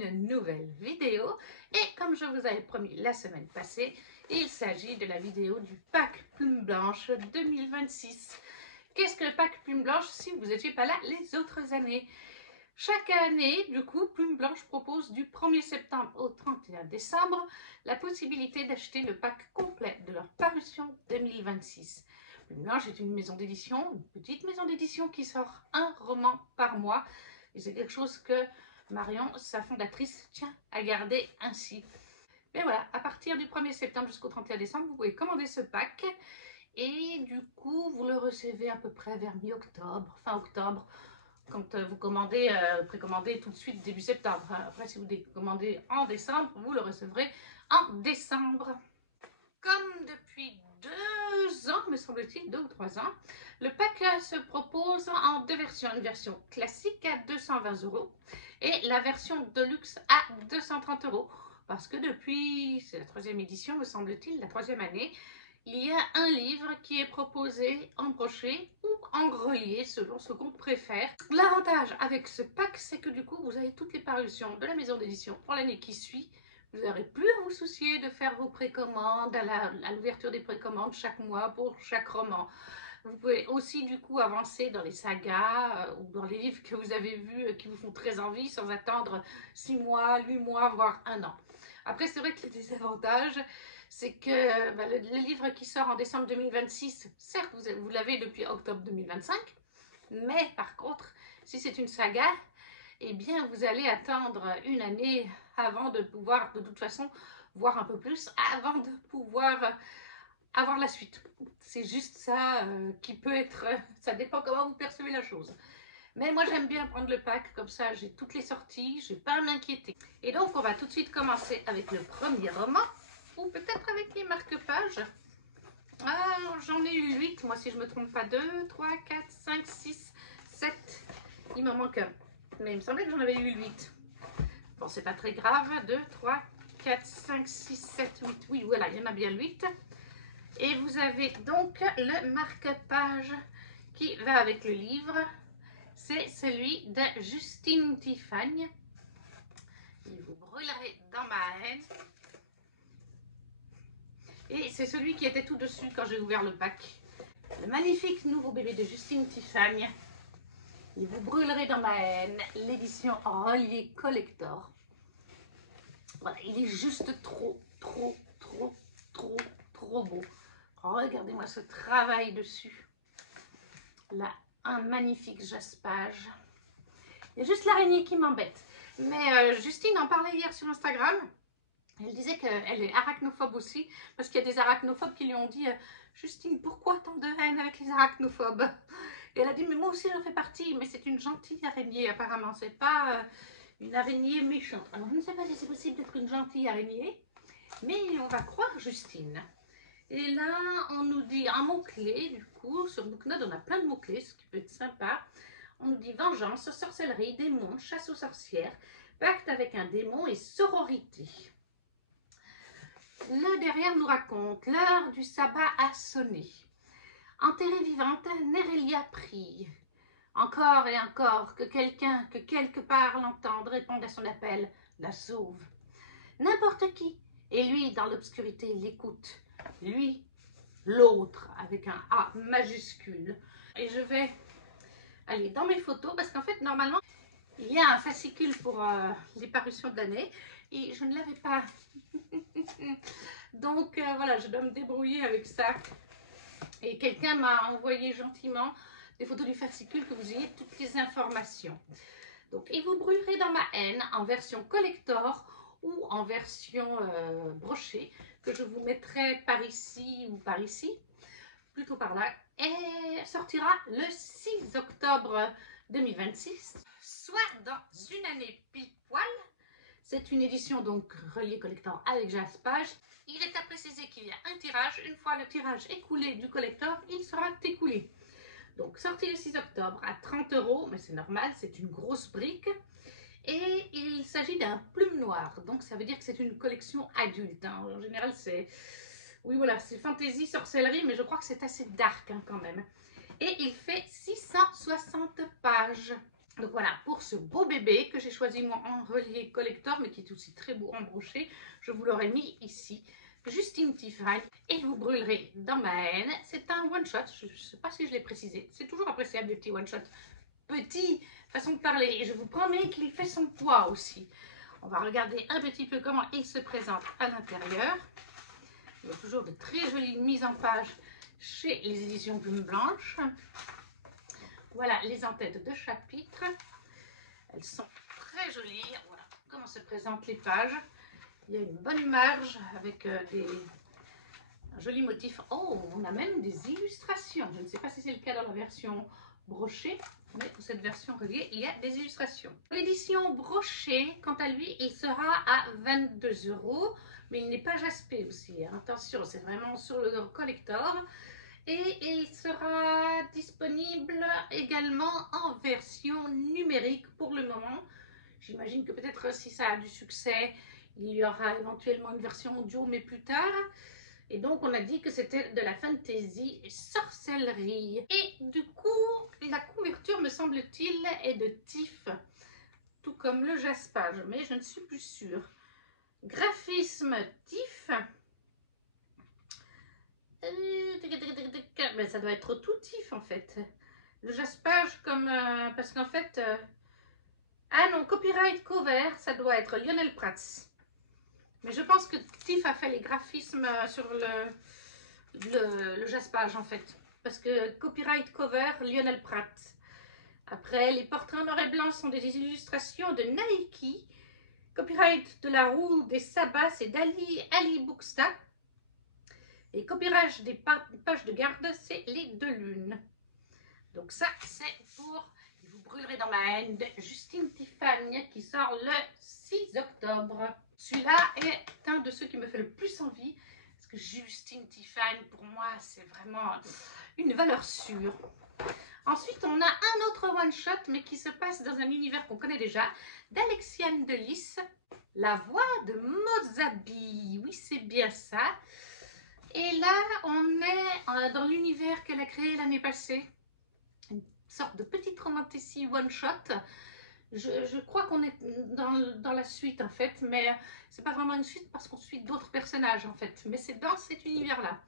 une nouvelle vidéo. Et comme je vous avais promis la semaine passée, il s'agit de la vidéo du pack Plume Blanche 2026. Qu'est-ce que le pack Plume Blanche si vous n'étiez pas là les autres années? Chaque année, du coup, Plume Blanche propose du 1er septembre au 31 décembre la possibilité d'acheter le pack complet de leur parution 2026. Plume Blanche est une maison d'édition, une petite maison d'édition qui sort un roman par mois. Et c'est quelque chose que Marion, sa fondatrice, tient à garder ainsi. Mais voilà, à partir du 1er septembre jusqu'au 31 décembre, vous pouvez commander ce pack. Et du coup, vous le recevez à peu près vers mi-octobre, fin octobre, quand vous commandez, précommandez tout de suite début septembre. Après, si vous commandez en décembre, vous le recevrez en décembre. Comme depuis 2 ans, me semble-t-il, 2 ou 3 ans, le pack se propose en deux versions. Une version classique à 220 € et la version deluxe à 230 €. Parce que depuis, c'est la 3e édition, me semble-t-il, la 3e année, il y a un livre qui est proposé en brochet ou en grelier, selon ce qu'on préfère. L'avantage avec ce pack, c'est que du coup, vous avez toutes les parutions de la maison d'édition pour l'année qui suit. Vous n'aurez plus à vous soucier de faire vos précommandes à l'ouverture des précommandes chaque mois pour chaque roman. Vous pouvez aussi du coup avancer dans les sagas ou dans les livres que vous avez vus qui vous font très envie sans attendre 6 mois, 8 mois, voire 1 an. Après, c'est vrai que le désavantage, c'est que le livre qui sort en décembre 2026, certes, vous l'avez depuis octobre 2025, mais par contre, si c'est une saga, eh bien, vous allez attendre une année avant de pouvoir, de toute façon, voir un peu plus, avant de pouvoir avoir la suite. C'est juste ça qui peut être, ça dépend comment vous percevez la chose. Mais moi, j'aime bien prendre le pack, comme ça, j'ai toutes les sorties, je n'ai pas à m'inquiéter. Et donc, on va tout de suite commencer avec le premier roman, ou peut-être avec les marque-pages. J'en ai eu 8, moi, si je ne me trompe pas. 2, 3, 4, 5, 6, 7. Il m'en manque un. Mais il me semblait que j'en avais eu 8. Bon, c'est pas très grave. 2, 3, 4, 5, 6, 7, 8. Oui, voilà, il y en a bien 8. Et vous avez donc le marque-page qui va avec le livre. C'est celui de Justine Tiffany. Il vous brûlerait dans ma haine. Et c'est celui qui était tout dessus quand j'ai ouvert le pack. Le magnifique nouveau bébé de Justine Tiffany. Il vous brûlerait dans ma haine. L'édition reliée collector. Voilà, il est juste trop beau. Regardez-moi ce travail dessus. Là, un magnifique jaspage. Il y a juste l'araignée qui m'embête. Mais Justine en parlait hier sur Instagram. Elle disait qu'elle est arachnophobe aussi. Parce qu'il y a des arachnophobes qui lui ont dit Justine, pourquoi tant de haine avec les arachnophobes? Et elle a dit, mais moi aussi j'en fais partie. Mais c'est une gentille araignée apparemment. C'est pas une araignée méchante. Alors je ne sais pas si c'est possible d'être une gentille araignée. Mais on va croire Justine. Et là, on nous dit un mot-clé, du coup, sur Booknode, on a plein de mots-clés, ce qui peut être sympa. On nous dit vengeance, sorcellerie, démon, chasse aux sorcières, pacte avec un démon et sororité. Là, derrière, nous raconte l'heure du sabbat a sonné. Enterrée vivante, Nerelia prie. Encore et encore, que quelqu'un, que quelque part l'entende, réponde à son appel, la sauve. N'importe qui, et lui, dans l'obscurité, l'écoute. Lui, l'autre, avec un A majuscule. Et je vais aller dans mes photos, parce qu'en fait, normalement, il y a un fascicule pour les parutions de l'année, et je ne l'avais pas. Donc, voilà, je dois me débrouiller avec ça. Et quelqu'un m'a envoyé gentiment des photos du fascicule, que vous ayez toutes les informations. Donc, et vous brûlerez dans ma haine en version collector, ou en version brochée, que je vous mettrai par ici ou par ici, plutôt par là, et sortira le 6 octobre 2026, soit dans une année pile poil. C'est une édition donc reliée collector avec jaspage. Il est à préciser qu'il y a un tirage. Une fois le tirage écoulé du collector, il sera écoulé. Donc sorti le 6 octobre à 30 €, mais c'est normal, c'est une grosse brique. Et il s'agit d'un plume noir, donc ça veut dire que c'est une collection adulte. Hein. En général, c'est... Oui, voilà, c'est fantasy, sorcellerie, mais je crois que c'est assez dark hein, quand même. Et il fait 660 pages. Donc voilà, pour ce beau bébé que j'ai choisi moi en relié collector, mais qui est aussi très beau en broché, je vous l'aurais mis ici. Justine Tiffany, et vous brûlerez dans ma haine. C'est un one-shot, je ne sais pas si je l'ai précisé. C'est toujours appréciable les petits one-shots. Petit, façon de parler. Et je vous promets qu'il fait son poids aussi. On va regarder un petit peu comment il se présente à l'intérieur. Il y a toujours de très jolies mises en page chez les éditions Plume Blanche. Voilà les en-têtes de chapitre. Elles sont très jolies. Voilà comment se présentent les pages. Il y a une bonne image avec un joli motif. Oh, on a même des illustrations. Je ne sais pas si c'est le cas dans la version brochée, mais pour cette version reliée, il y a des illustrations. L'édition brochée, quant à lui, il sera à 22 €, mais il n'est pas jaspé aussi. Attention, c'est vraiment sur le collector. Et il sera disponible également en version numérique pour le moment. J'imagine que peut-être si ça a du succès, il y aura éventuellement une version audio, mais plus tard. Et donc, on a dit que c'était de la fantasy sorcellerie. Et du coup, la couverture, me semble-t-il, est de Tiff, tout comme le jaspage, mais je ne suis plus sûre. Graphisme Tiff. Mais ça doit être tout Tiff, en fait. Le jaspage, comme... parce qu'en fait... ah non, copyright cover, ça doit être Lionel Prats. Mais je pense que Tiff a fait les graphismes sur le jaspage en fait. Parce que copyright cover, Lionel Pratt. Après, les portraits en noir et blanc sont des illustrations de Nike. Copyright de la roue des sabbats, c'est d'Ali Booksta. Et copyright des pages de garde, c'est les deux lunes. Donc ça, c'est pour... Vous brûlerez dans ma haine de Justine Tiffany qui sort le 6 octobre. Celui-là est un de ceux qui me fait le plus envie. Parce que Justine Tiffany, pour moi, c'est vraiment une valeur sûre. Ensuite, on a un autre one-shot, mais qui se passe dans un univers qu'on connaît déjà, d'Alexiane Delis, La Voix de Mosabi. Oui, c'est bien ça. Et là, on est dans l'univers qu'elle a créé l'année passée. Une sorte de petite romantécie one-shot. Je crois qu'on est dans la suite en fait, mais c'est pas vraiment une suite parce qu'on suit d'autres personnages en fait, mais c'est dans cet univers-là.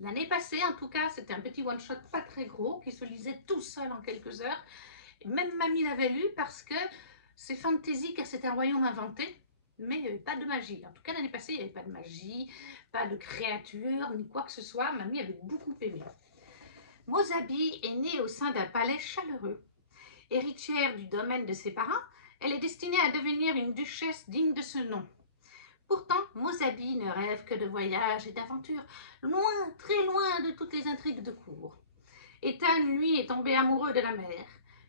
L'année passée, en tout cas, c'était un petit one-shot pas très gros qui se lisait tout seul en quelques heures. Même mamie l'avait lu parce que c'est fantasy car c'est un royaume inventé, mais il n'y avait pas de magie. En tout cas, l'année passée, il n'y avait pas de magie, pas de créatures, ni quoi que ce soit. Mamie avait beaucoup aimé. Mosabi est née au sein d'un palais chaleureux. Héritière du domaine de ses parents, elle est destinée à devenir une duchesse digne de ce nom. Pourtant, Mosabi ne rêve que de voyages et d'aventures, loin, très loin de toutes les intrigues de cour. Ethan, lui, est tombé amoureux de la mère,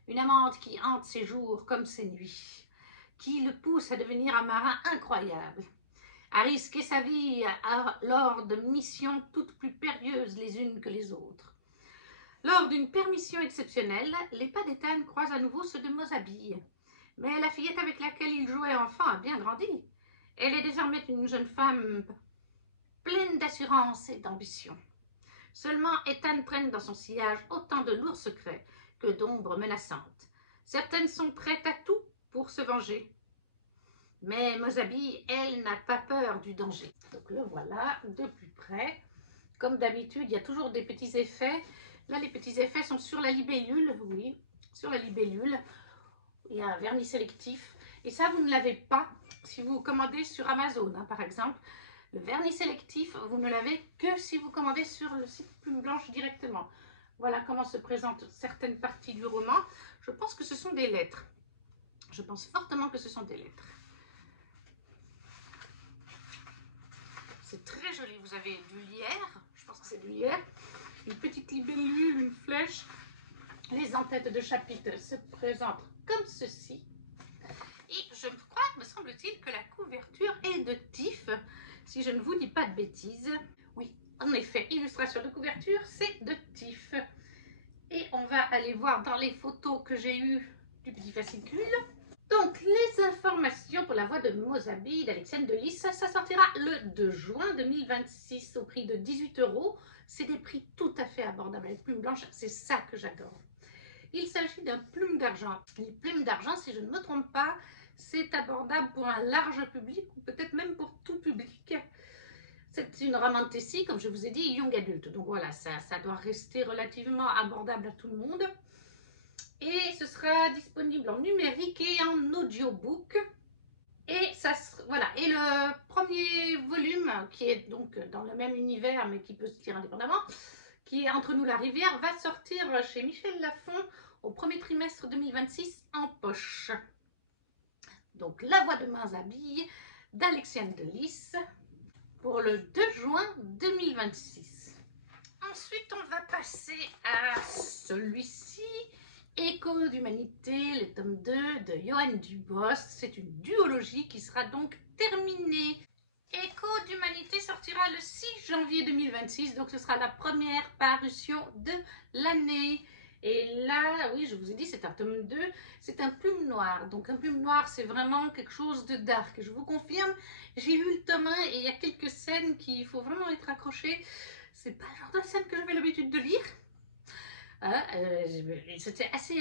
une amante qui hante ses jours comme ses nuits, qui le pousse à devenir un marin incroyable, à risquer sa vie lors de missions toutes plus périlleuses les unes que les autres. Lors d'une permission exceptionnelle, les pas d'Ethan croisent à nouveau ceux de Mosabi. Mais la fillette avec laquelle il jouait enfant a bien grandi. Elle est désormais une jeune femme pleine d'assurance et d'ambition. Seulement, Ethan traîne dans son sillage autant de lourds secrets que d'ombres menaçantes. Certaines sont prêtes à tout pour se venger. Mais Mosabi, elle, n'a pas peur du danger. Donc le voilà de plus près. Comme d'habitude, il y a toujours des petits effets. Là, les petits effets sont sur la libellule, oui, sur la libellule. Il y a un vernis sélectif. Et ça, vous ne l'avez pas si vous commandez sur Amazon, hein, par exemple. Le vernis sélectif, vous ne l'avez que si vous commandez sur le site Plume Blanche directement. Voilà comment se présentent certaines parties du roman. Je pense que ce sont des lettres. Je pense fortement que ce sont des lettres. C'est très joli. Vous avez du lierre. Je pense que c'est du lierre. Une petite libellule, une flèche. Les en-têtes de chapitre se présentent comme ceci. Et je crois, me semble-t-il, que la couverture est de Tiff, si je ne vous dis pas de bêtises. Oui, en effet, illustration de couverture, c'est de Tiff. Et on va aller voir dans les photos que j'ai eues du petit fascicule. Donc, les informations pour la voix de Mosabi d'Alexiane Delis, ça sortira le 2 juin 2026 au prix de 18 €. C'est des prix tout à fait abordables. Avec Plume Blanche, c'est ça que j'adore. Il s'agit d'un plume d'argent. Les plumes d'argent, si je ne me trompe pas, c'est abordable pour un large public ou peut-être même pour tout public. C'est une Ramante Tessie, comme je vous ai dit, young adulte. Donc voilà, ça doit rester relativement abordable à tout le monde. Et ce sera disponible en numérique et en audiobook. Et ça, voilà. Et le premier volume, qui est donc dans le même univers, mais qui peut se lire indépendamment, qui est Entre nous la rivière, va sortir chez Michel Lafon au premier trimestre 2026 en poche. Donc La Voix de Mains-Habille d'Alexiane Delis pour le 2 juin 2026. Ensuite, on va passer à celui-ci, Écho d'humanité, le tome 2 de Johan Dubos. C'est une duologie qui sera donc terminée. Écho d'humanité sortira le 6 janvier 2026, donc ce sera la première parution de l'année. Et là, oui, je vous ai dit, c'est un tome 2, c'est un plume noir. Donc un plume noir, c'est vraiment quelque chose de dark. Je vous confirme, j'ai lu le tome 1 et il y a quelques scènes qu'il faut vraiment être accroché. C'est pas le genre de scène que j'avais l'habitude de lire. C'était assez...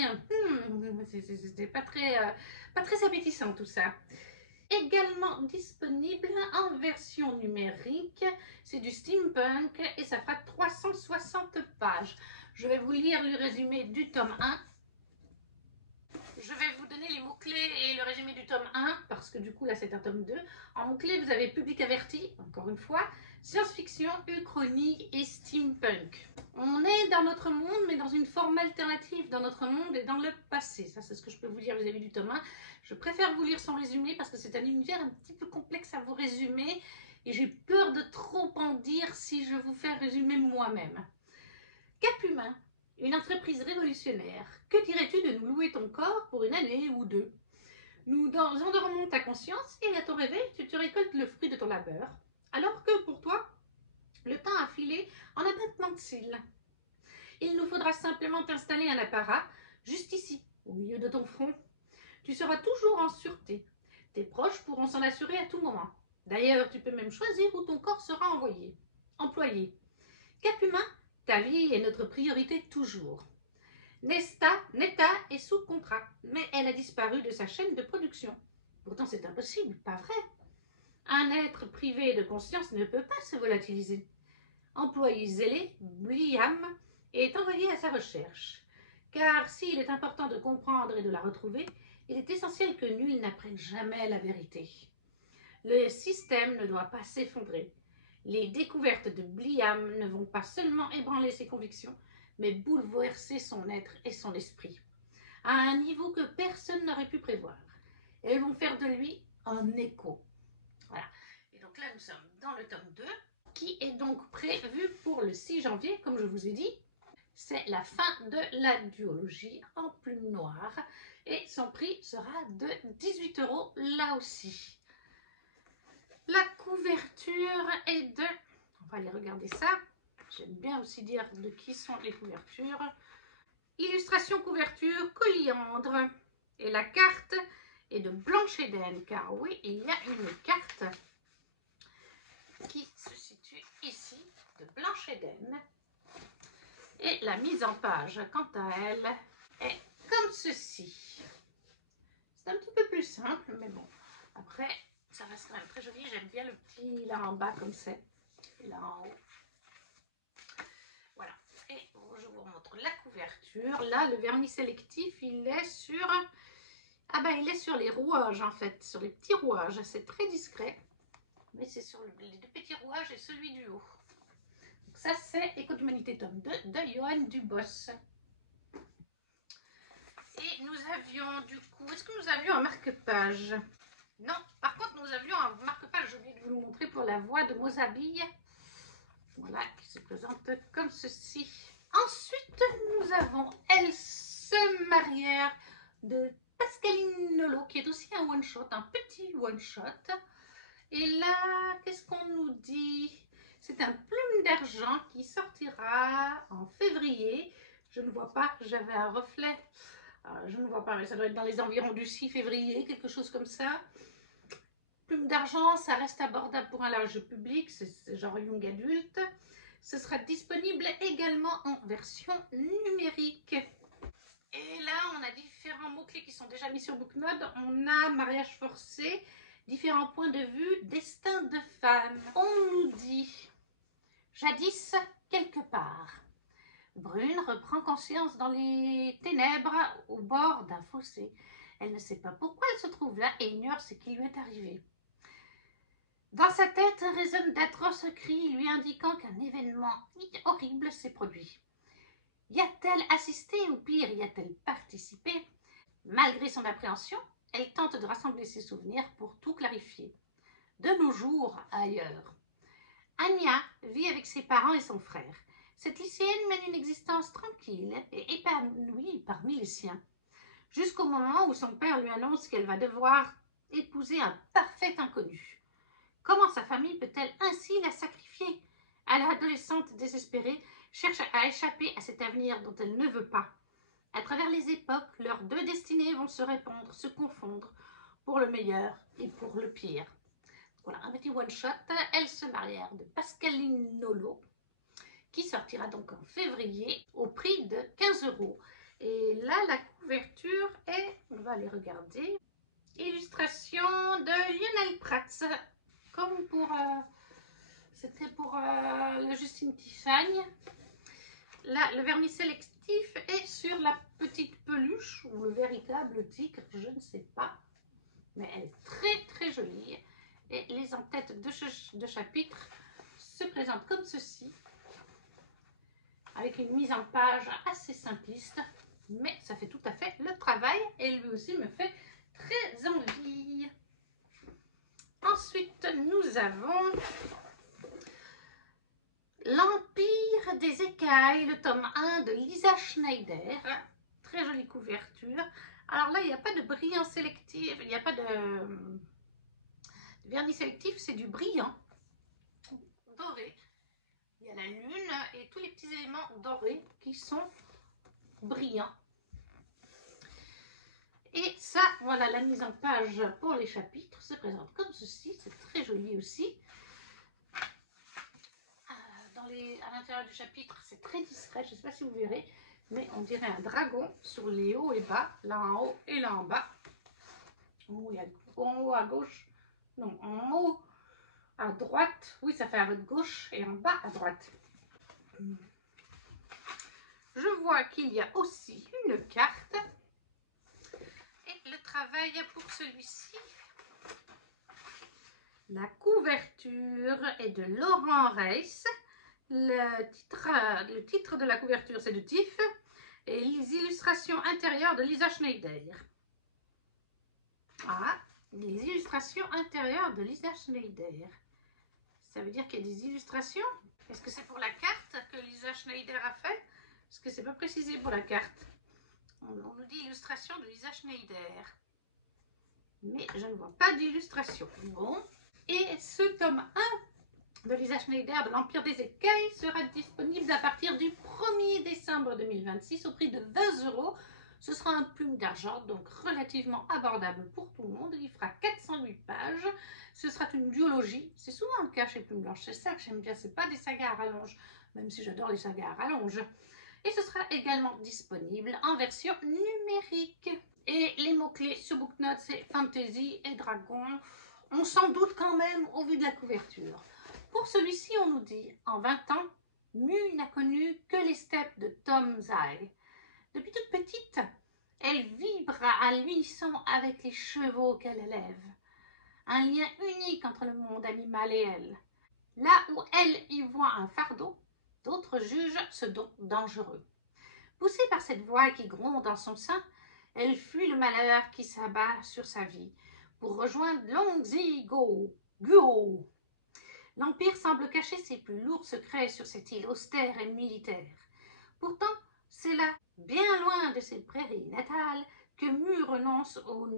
c'était pas très appétissant tout ça. Également disponible en version numérique, c'est du steampunk et ça fera 360 pages. Je vais vous lire le résumé du tome 1. Je vais vous donner les mots-clés et le résumé du tome 1, parce que du coup là c'est un tome 2. En mots-clés vous avez public averti, encore une fois, science-fiction, uchronie et steampunk. On est dans notre monde, mais dans une forme alternative dans notre monde et dans le passé. Ça c'est ce que je peux vous dire vis-à-vis du tome 1. Je préfère vous lire son résumé parce que c'est un univers un petit peu complexe à vous résumer et j'ai peur de trop en dire si je vous fais résumer moi-même. Cap humain. Une entreprise révolutionnaire. Que dirais-tu de nous louer ton corps pour une année ou deux? Nous endormons ta conscience et à ton réveil, tu te récoltes le fruit de ton labeur. Alors que pour toi, le temps a filé en un battement de cils. Il nous faudra simplement t'installer un apparat juste ici, au milieu de ton front. Tu seras toujours en sûreté. Tes proches pourront s'en assurer à tout moment. D'ailleurs, tu peux même choisir où ton corps sera employé. Cap humain, ta vie est notre priorité toujours. Netta est sous contrat, mais elle a disparu de sa chaîne de production. Pourtant, c'est impossible, pas vrai? Un être privé de conscience ne peut pas se volatiliser. Employé zélé, Bliam est envoyé à sa recherche. Car s'il est important de comprendre et de la retrouver, il est essentiel que nul n'apprenne jamais la vérité. Le système ne doit pas s'effondrer. Les découvertes de Bliam ne vont pas seulement ébranler ses convictions, mais bouleverser son être et son esprit, à un niveau que personne n'aurait pu prévoir. Elles vont faire de lui un écho. Voilà. Et donc là, nous sommes dans le tome 2, qui est donc prévu pour le 6 janvier, comme je vous ai dit. C'est la fin de la duologie en plume noire, et son prix sera de 18 € là aussi. La couverture est de... On va aller regarder ça. J'aime bien aussi dire de qui sont les couvertures. Illustration couverture, Colliandre. Et la carte est de Blanche Eden, car oui, il y a une carte qui se situe ici, de Blanche Eden. Et la mise en page, quant à elle, est comme ceci. C'est un petit peu plus simple, mais bon. Après, ça reste quand même très joli. J'aime bien le petit là en bas comme c'est. Et là en haut. Voilà. Et je vous montre la couverture. Là, le vernis sélectif, il est sur... Ah ben, il est sur les rouages en fait. Sur les petits rouages. C'est très discret. Mais c'est sur les deux petits rouages et celui du haut. Donc ça, c'est Écho d'humanité tome 2 de Johan Dubos. Et nous avions du coup... Est-ce que nous avions un marque-page? Non, par contre, nous avions un marque-page, j'ai oublié de vous le montrer, pour La Voix de Mains-Habille. Voilà, qui se présente comme ceci. Ensuite, nous avons Elle se marièrent de Pascaline Nolo, qui est aussi un one-shot, un petit one-shot. Et là, qu'est-ce qu'on nous dit? C'est un plume d'argent qui sortira en février. Je ne vois pas, j'avais un reflet. Je ne vois pas, mais ça doit être dans les environs du 6 février, quelque chose comme ça. Plume d'argent, ça reste abordable pour un large public, c'est genre young adulte. Ce sera disponible également en version numérique. Et là, on a différents mots-clés qui sont déjà mis sur Booknode. On a mariage forcé, différents points de vue, destin de femme. On nous dit, jadis, quelque part. Brune reprend conscience dans les ténèbres au bord d'un fossé. Elle ne sait pas pourquoi elle se trouve là et ignore ce qui lui est arrivé. Dans sa tête résonnent d'atroces cris lui indiquant qu'un événement horrible s'est produit. Y a-t-elle assisté ou pire, y a-t-elle participé? Malgré son appréhension, elle tente de rassembler ses souvenirs pour tout clarifier. De nos jours, ailleurs. Anya vit avec ses parents et son frère. Cette lycéenne mène une existence tranquille et épanouie parmi les siens. Jusqu'au moment où son père lui annonce qu'elle va devoir épouser un parfait inconnu. Comment sa famille peut-elle ainsi la sacrifier? À l'adolescente désespérée cherche à échapper à cet avenir dont elle ne veut pas. À travers les époques, leurs deux destinées vont se répondre, se confondre, pour le meilleur et pour le pire. Voilà, un petit one-shot, Elle se marièrent de Pascaline Nolo, qui sortira donc en février au prix de 15 €. Et là, la couverture est, on va aller regarder, illustration de Lionel Prats, comme pour, c'était pour le Justine Tiffany. Là, le vernis sélectif est sur la petite peluche ou le véritable tigre, je ne sais pas. Mais elle est très très jolie. Et les en-têtes de chapitre se présentent comme ceci, avec une mise en page assez simpliste, mais ça fait tout à fait le travail et lui aussi me fait très envie. Ensuite, nous avons L'Empire des écailles, le tome 1 de Lisa Schneider. Très jolie couverture. Alors là, il n'y a pas de brillant sélectif, il n'y a pas de vernis sélectif, c'est du brillant doré. Il y a la lune et tous les petits éléments dorés qui sont brillants. Et ça, voilà la mise en page pour les chapitres, se présente comme ceci, c'est très joli aussi. À l'intérieur du chapitre, c'est très discret, je ne sais pas si vous verrez, mais on dirait un dragon sur les hauts et bas, là en haut et là en bas. En haut à gauche, non, en haut à droite, oui, ça fait à votre gauche, et en bas à droite. Je vois qu'il y a aussi une carte. Et le travail pour celui-ci. La couverture est de Laurent Reiss. Le titre de la couverture, c'est de Tiff. Et les illustrations intérieures de Lisa Schneider. Ah, les illustrations intérieures de Lisa Schneider. Ça veut dire qu'il y a des illustrations? Est-ce que c'est pour la carte que Lisa Schneider a fait? Est-ce que c'est pas précisé pour la carte? On nous dit illustration de Lisa Schneider. Mais je ne vois pas d'illustration. Bon. Et ce tome 1 de Lisa Schneider de l'Empire des écailles sera disponible à partir du 1er décembre 2026 au prix de 20 €. Ce sera un plume d'argent, donc relativement abordable pour tout le monde. Il fera 408 pages. Ce sera une duologie. C'est souvent le cas chez Plume Blanche. C'est ça que j'aime bien. Ce n'est pas des sagas à rallonge, même si j'adore les sagas à rallonge. Et ce sera également disponible en version numérique. Et les mots-clés sur Booknode, c'est fantasy et dragon. On s'en doute quand même au vu de la couverture. Pour celui-ci, on nous dit, en 20 ans, Mu n'a connu que les steppes de Tom Zai. Depuis toute petite, elle vibre à l'unisson avec les chevaux qu'elle élève. Un lien unique entre le monde animal et elle. Là où elle y voit un fardeau, d'autres jugent ce don dangereux. Poussée par cette voix qui gronde dans son sein, elle fuit le malheur qui s'abat sur sa vie pour rejoindre Longzi-Guo. L'Empire semble cacher ses plus lourds secrets sur cette île austère et militaire. Pourtant, c'est là, bien loin de ses prairies natales, que Mu renonce au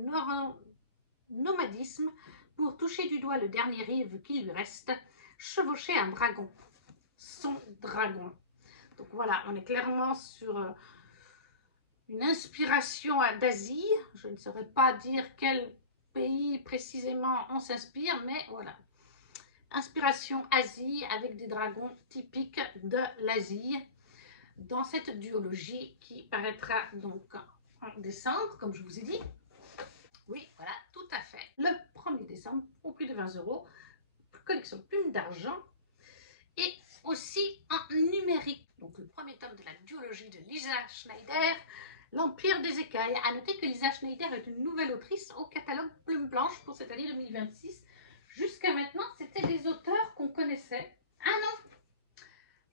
nomadisme pour toucher du doigt le dernier rive qui lui reste, chevaucher un dragon. Son dragon. Donc voilà, on est clairement sur une inspiration d'Asie. Je ne saurais pas dire quel pays précisément on s'inspire, mais voilà. Inspiration Asie avec des dragons typiques de l'Asie. dans cette duologie qui paraîtra donc en décembre, comme je vous ai dit. Oui, voilà, tout à fait. Le 1er décembre, au prix de 20 €, collection Plume d'Argent. Et aussi en numérique. Donc le premier tome de la duologie de Lisa Schneider, L'Empire des Écailles. À noter que Lisa Schneider est une nouvelle autrice au catalogue Plume Blanche pour cette année 2026. Jusqu'à maintenant, c'était des auteurs qu'on connaissait. Ah non,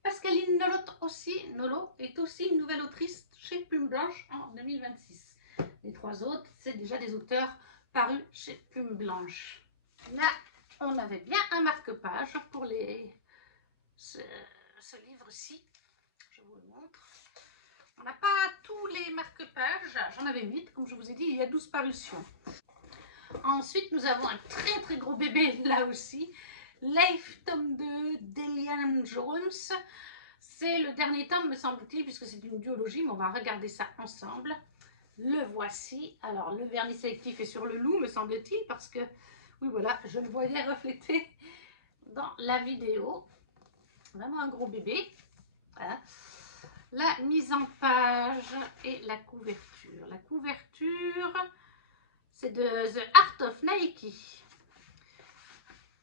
Pascaline Nolo est aussi une nouvelle autrice chez Plume Blanche en 2026. Les 3 autres, c'est déjà des auteurs parus chez Plume Blanche. Là, on avait bien un marque-page pour ce livre-ci. Je vous le montre. On n'a pas tous les marque-pages. J'en avais 8, comme je vous ai dit, il y a 12 parutions. Ensuite, nous avons un très très gros bébé là aussi. Life tome 2 d'Eliane Jones. C'est le dernier tome, me semble-t-il, puisque c'est une duologie, mais on va regarder ça ensemble. Le voici. Alors, le vernis sélectif est sur le loup, me semble-t-il, parce que, oui, voilà, je le voyais reflété dans la vidéo. Vraiment un gros bébé. Voilà. La mise en page et la couverture. La couverture, c'est de The Art of Nike.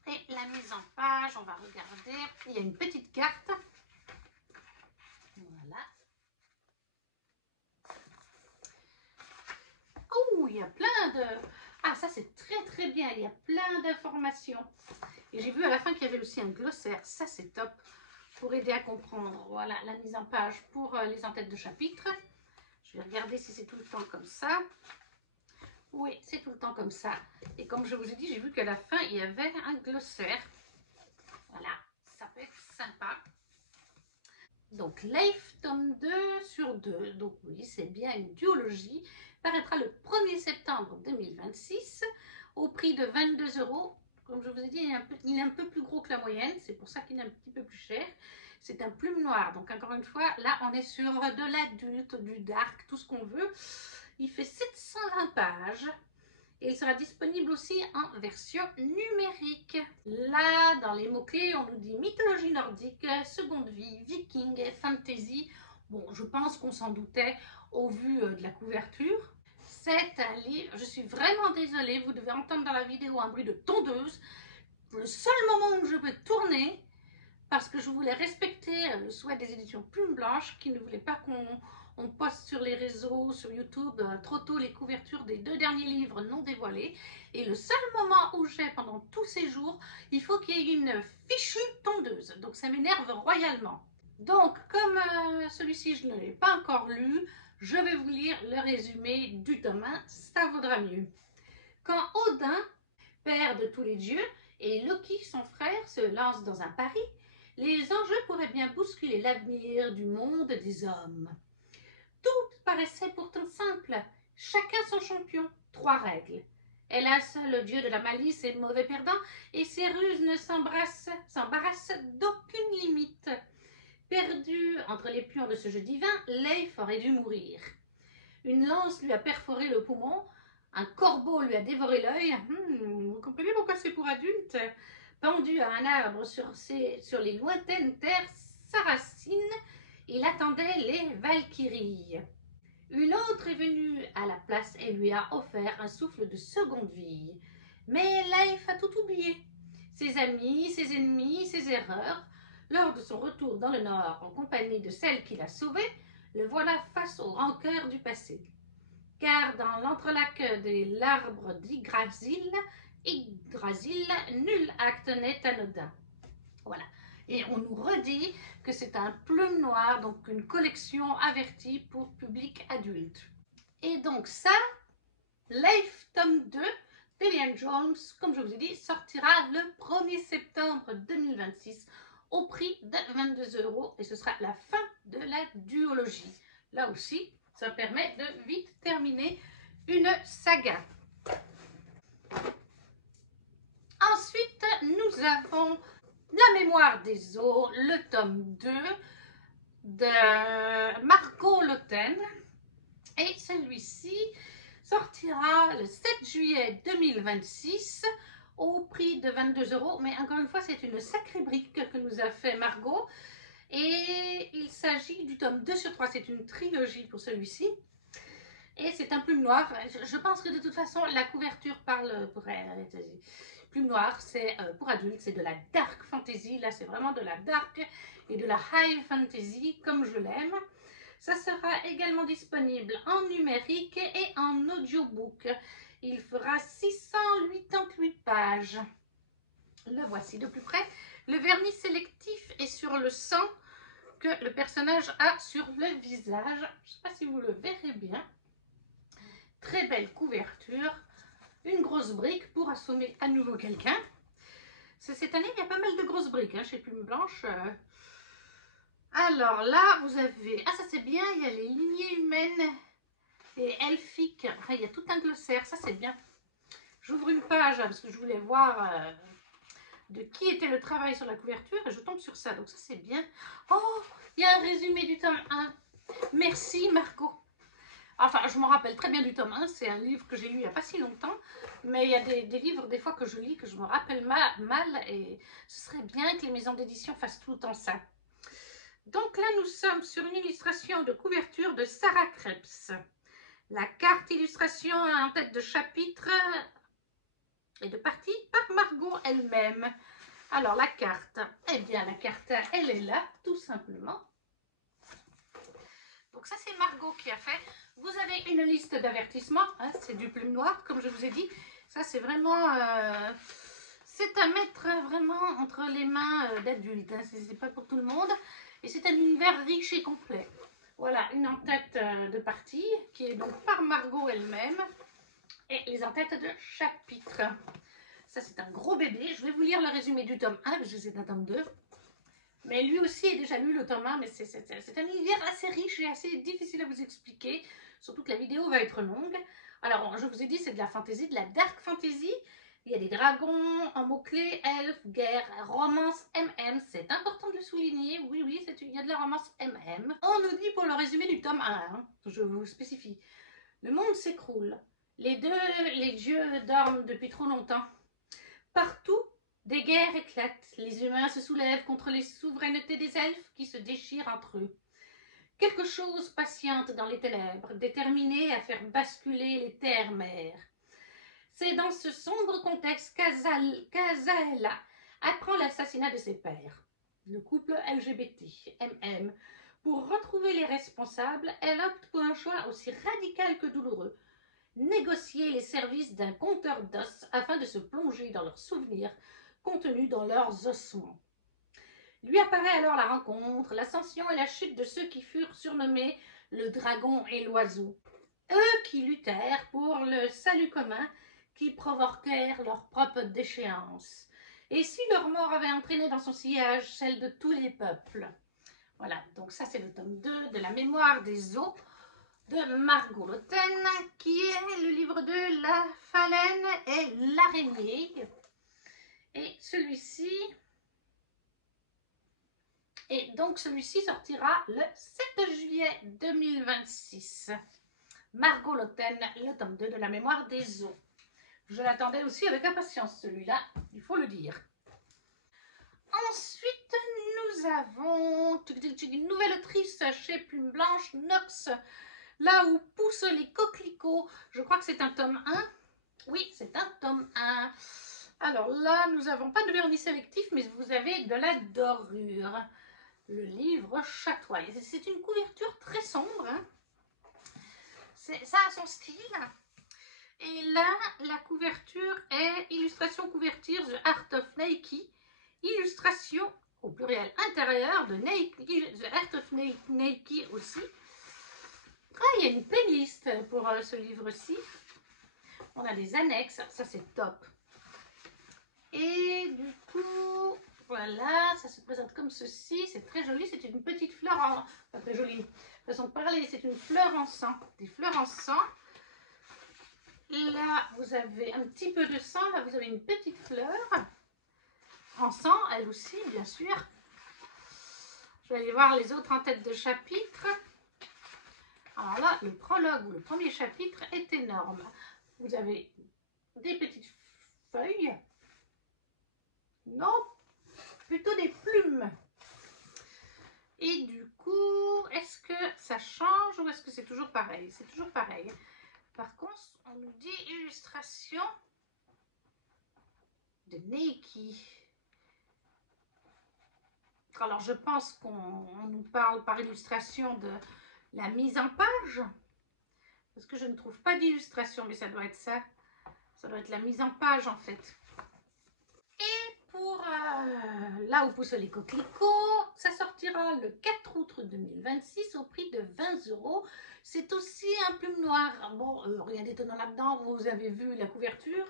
Et la mise en page, on va regarder. Il y a une petite carte. Voilà. Oh, il y a plein de... Ah, ça c'est très très bien. Il y a plein d'informations. Et j'ai vu à la fin qu'il y avait aussi un glossaire. Ça c'est top. Pour aider à comprendre, voilà, la mise en page pour les en-têtes de chapitre. Je vais regarder si c'est tout le temps comme ça. Oui, c'est tout le temps comme ça. Et comme je vous ai dit, j'ai vu qu'à la fin, il y avait un glossaire. Voilà, ça peut être sympa. Donc, Life tome 2/2. Donc oui, c'est bien une duologie. Paraîtra le 1er septembre 2026 au prix de 22 €. Comme je vous ai dit, il est un peu plus gros que la moyenne. C'est pour ça qu'il est un petit peu plus cher. C'est un plume noir. Donc encore une fois, là, on est sur de l'adulte, du dark, tout ce qu'on veut. Il fait 720 pages. Et il sera disponible aussi en version numérique. Là, dans les mots-clés, on nous dit mythologie nordique, seconde vie, viking, fantasy. Bon, je pense qu'on s'en doutait au vu de la couverture. C'est un livre, je suis vraiment désolée, vous devez entendre dans la vidéo un bruit de tondeuse. Le seul moment où je peux tourner, parce que je voulais respecter le souhait des éditions Plume Blanche, qui ne voulaient pas qu'on poste sur les réseaux, sur YouTube, trop tôt les couvertures des 2 derniers livres non dévoilés. Et le seul moment où j'ai, pendant tous ces jours, il faut qu'il y ait une fichue tondeuse. Donc ça m'énerve royalement. Donc, comme celui-ci, je ne l'ai pas encore lu, je vais vous lire le résumé du tome 1, ça vaudra mieux. Quand Odin, père de tous les dieux, et Loki, son frère, se lancent dans un pari, les enjeux pourraient bien bousculer l'avenir du monde des hommes. Tout paraissait pourtant simple, chacun son champion, 3 règles. Hélas, le dieu de la malice est mauvais perdant, et ses ruses ne s'embarrassent d'aucune limite. Perdu entre les pions de ce jeu divin, Leif aurait dû mourir. Une lance lui a perforé le poumon, un corbeau lui a dévoré l'œil. Vous comprenez pourquoi c'est pour adultes? Pendu à un arbre sur les lointaines terres sarracines, il attendait les Valkyries. Une autre est venue à la place et lui a offert un souffle de seconde vie. Mais Leif a tout oublié. Ses amis, ses ennemis, ses erreurs. Lors de son retour dans le Nord en compagnie de celle qui l'a sauvé, le voilà face aux rancœurs du passé. Car dans l'entrelac de l'arbre d'Yggdrasil, nul acte n'est anodin. Voilà. Et on nous redit que c'est un plume noir, donc une collection avertie pour public adulte. Et donc ça, Life tome 2 d'Eliane Jones, comme je vous ai dit, sortira le 1er septembre 2026 au prix de 22 € et ce sera la fin de la duologie. Là aussi, ça permet de vite terminer une saga. Ensuite, nous avons La mémoire des eaux, le tome 2 de Margot Lotten. Et celui-ci sortira le 7 juillet 2026 au prix de 22 €. Mais encore une fois, c'est une sacrée brique que nous a fait Margot. Et il s'agit du tome 2 sur 3, c'est une trilogie pour celui-ci. Et c'est un plume noir. Je pense que de toute façon, la couverture parle pour elle. Plume noire, c'est pour adultes, c'est de la dark fantasy. Là, c'est vraiment de la dark et de la high fantasy, comme je l'aime. Ça sera également disponible en numérique et en audiobook. Il fera 688 pages. Le voici de plus près. Le vernis sélectif est sur le sang que le personnage a sur le visage. Je ne sais pas si vous le verrez bien. Très belle couverture, une grosse brique pour assommer à nouveau quelqu'un. Cette année, il y a pas mal de grosses briques chez Plume Blanche. Alors là, vous avez... Ah, ça c'est bien, il y a les lignées humaines et elfiques. Enfin, il y a tout un glossaire, ça c'est bien. J'ouvre une page parce que je voulais voir de qui était le travail sur la couverture et je tombe sur ça, donc ça c'est bien. Oh, il y a un résumé du tome 1. Merci Margot. Enfin, je me rappelle très bien du tome 1, c'est un livre que j'ai lu il n'y a pas si longtemps, mais il y a des livres, des fois, que je lis, que je me rappelle mal, et ce serait bien que les maisons d'édition fassent tout le temps ça. Donc là, nous sommes sur une illustration de couverture de Sarah Krebs. La carte illustration en tête de chapitre est de partie par Margot elle-même. Alors, la carte, eh bien, la carte, elle est là, tout simplement. Donc ça, c'est Margot qui a fait. Vous avez une liste d'avertissements, c'est du plume noir, comme je vous ai dit. Ça, c'est vraiment... c'est à mettre vraiment entre les mains d'adultes. C'est pas pour tout le monde. Et c'est un univers riche et complet. Voilà, une en-tête de partie, qui est donc par Margot elle-même. Et les en-têtes de chapitre. Ça, c'est un gros bébé. Je vais vous lire le résumé du tome 1, parce que c'est un tome 2. Mais lui aussi a déjà lu le tome 1, mais c'est un univers assez riche et assez difficile à vous expliquer. Surtout que la vidéo va être longue. Alors, je vous ai dit, c'est de la fantasy, de la dark fantasy. Il y a des dragons en mots-clés, elfes, guerre, romance, MM. C'est important de le souligner. Oui, oui, il y a de la romance MM. On nous dit pour le résumé du tome 1, je vous spécifie. Le monde s'écroule. Les dieux dorment depuis trop longtemps. Partout, des guerres éclatent. Les humains se soulèvent contre les souverainetés des elfes qui se déchirent entre eux. Quelque chose patiente dans les ténèbres, déterminé à faire basculer les terres-mères. C'est dans ce sombre contexte qu'Azaela apprend l'assassinat de ses pères. Le couple LGBT, MM. Pour retrouver les responsables, elle opte pour un choix aussi radical que douloureux. Négocier les services d'un conteur d'os afin de se plonger dans leurs souvenirs contenus dans leurs ossements. Lui apparaît alors la rencontre, l'ascension et la chute de ceux qui furent surnommés le dragon et l'oiseau. Eux qui luttèrent pour le salut commun, qui provoquèrent leur propre déchéance. Et si leur mort avait entraîné dans son sillage celle de tous les peuples. Voilà, donc ça c'est le tome 2 de la mémoire des eaux de Margot Lotten, qui est le livre de La phalène et l'araignée. Et celui-ci... Et donc celui-ci sortira le 7 juillet 2026. Margot Lotten, le tome 2 de la mémoire des eaux. Je l'attendais aussi avec impatience celui-là, il faut le dire. Ensuite, nous avons une nouvelle autrice chez Plume Blanche, Nox, là où poussent les coquelicots. Je crois que c'est un tome 1. Oui, c'est un tome 1. Alors là, nous n'avons pas de vernis sélectif, mais vous avez de la dorure. Le livre chatoie. C'est une couverture très sombre. Ça a son style. Et là, la couverture est illustration couverture The Art of Nike. Illustration au pluriel intérieur de Nike, The Art of Nike aussi. Ah, il y a une playlist pour ce livre-ci. On a des annexes, ça c'est top. Et du coup, voilà, ça se présente comme ceci. C'est très joli, c'est une petite fleur en... Enfin, très jolie façon de parler, c'est une fleur en sang. Des fleurs en sang. Là, vous avez un petit peu de sang. Là, vous avez une petite fleur en sang, elle aussi, bien sûr. Je vais aller voir les autres en tête de chapitre. Alors là, le prologue ou le premier chapitre est énorme. Vous avez des petites feuilles. Non, plutôt des plumes. Et du coup, est-ce que ça change ou est-ce que c'est toujours pareil? C'est toujours pareil. Par contre, on nous dit illustration de Neki. Alors, je pense qu'on nous parle par illustration de la mise en page. Parce que je ne trouve pas d'illustration, mais ça doit être ça. Ça doit être la mise en page, en fait. Et pour là où poussent les coquelicots, ça sortira le 4 août 2026 au prix de 20 €. C'est aussi un plume noir. Bon, rien d'étonnant là-dedans, vous avez vu la couverture.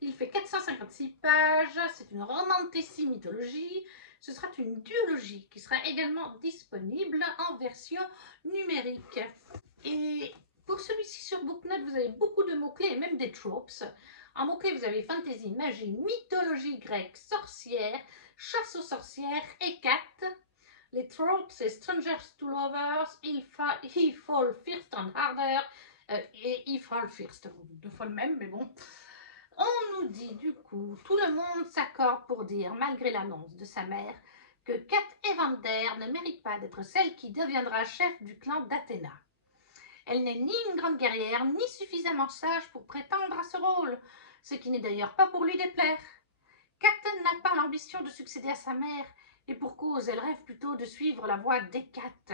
Il fait 456 pages, c'est une romantécie mythologie. Ce sera une duologie qui sera également disponible en version numérique. Et pour celui-ci sur Booknote, vous avez beaucoup de mots-clés et même des tropes. En mots-clés, vous avez fantasy, magie, mythologie grecque, sorcière, chasse aux sorcières, hécate. Les tropes, c'est strangers to lovers, he fall first and harder, et he fall first. Deux fois le même, mais bon. On nous dit du coup, tout le monde s'accorde pour dire, malgré l'annonce de sa mère, que Kat Evander ne mérite pas d'être celle qui deviendra chef du clan d'Athéna. Elle n'est ni une grande guerrière, ni suffisamment sage pour prétendre à ce rôle, ce qui n'est d'ailleurs pas pour lui déplaire. Kat n'a pas l'ambition de succéder à sa mère, et pour cause, elle rêve plutôt de suivre la voie d'Hécate,